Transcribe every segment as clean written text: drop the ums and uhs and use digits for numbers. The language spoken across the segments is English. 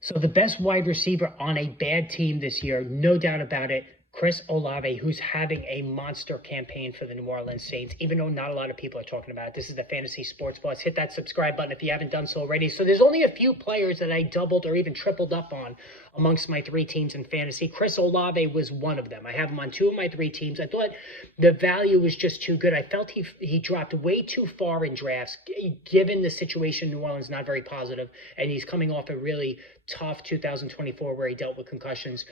So the best wide receiver on a bad team this year, no doubt about it, Chris Olave, who's having a monster campaign for the New Orleans Saints, even though not a lot of people are talking about it. This is the Fantasy Sports Boss. Hit that subscribe button if you haven't done so already. So there's only a few players that I doubled or even tripled up on amongst my three teams in fantasy. Chris Olave was one of them. I have him on two of my three teams. I thought the value was just too good. I felt he dropped way too far in drafts, given the situation in New Orleans, not very positive, and he's coming off a really tough 2024 where he dealt with concussions.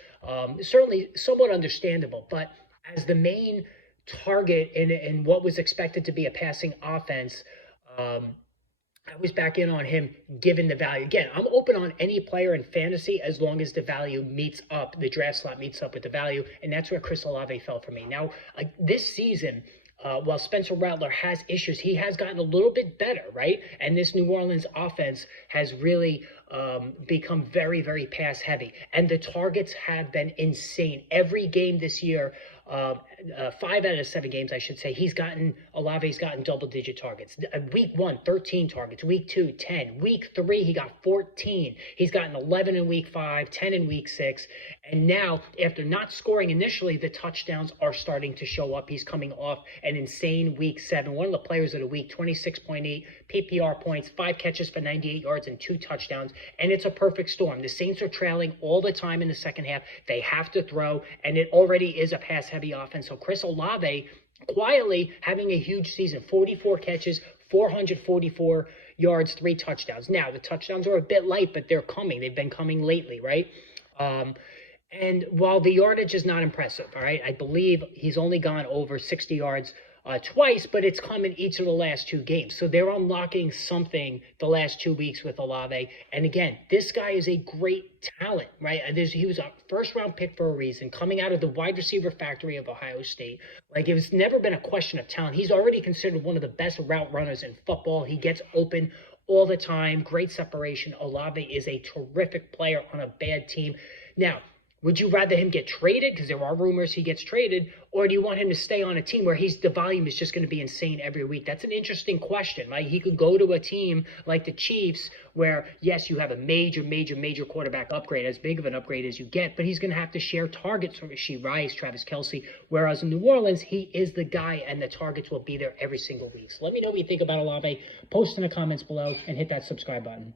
Certainly somewhat understandable, but as the main target in what was expected to be a passing offense, I was back in on him given the value. Again, I'm open on any player in fantasy as long as the value meets up, the draft slot meets up with the value, and that's where Chris Olave fell for me. Now, this season, while Spencer Rattler has issues, he has gotten a little bit better, right? And this New Orleans offense has really become very, very pass heavy. And the targets have been insane. Every game this year, 5 out of 7 games, I should say, Olave's gotten double-digit targets. Week 1, 13 targets. Week 2, 10. Week 3, he got 14. He's gotten 11 in week 5, 10 in week 6. And now, after not scoring initially, the touchdowns are starting to show up. He's coming off an insane week 7. One of the players of the week, 26.8 PPR points, 5 catches for 98 yards and 2 touchdowns. And it's a perfect storm. The Saints are trailing all the time in the second half. They have to throw, and it already is a pass-heavy offense. So Chris Olave quietly having a huge season, 44 catches, 444 yards, 3 touchdowns. Now, the touchdowns are a bit light, but they're coming. They've been coming lately, right? And while the yardage is not impressive, all right, I believe he's only gone over 60 yards twice, but it's come in each of the last 2 games. So they're unlocking something the last 2 weeks with Olave. And again, this guy is a great talent, right? He was a first-round pick for a reason, coming out of the wide receiver factory of Ohio State. Like, it's never been a question of talent. He's already considered one of the best route runners in football. He gets open all the time, great separation. Olave is a terrific player on a bad team. Now, would you rather him get traded, because there are rumors he gets traded, or do you want him to stay on a team where the volume is just going to be insane every week? That's an interesting question, right? He could go to a team like the Chiefs where, yes, you have a major, major, major quarterback upgrade, as big of an upgrade as you get, but he's going to have to share targets from Rashee Rice, Travis Kelce, whereas in New Orleans, he is the guy, and the targets will be there every single week. So let me know what you think about Olave. Post in the comments below and hit that subscribe button.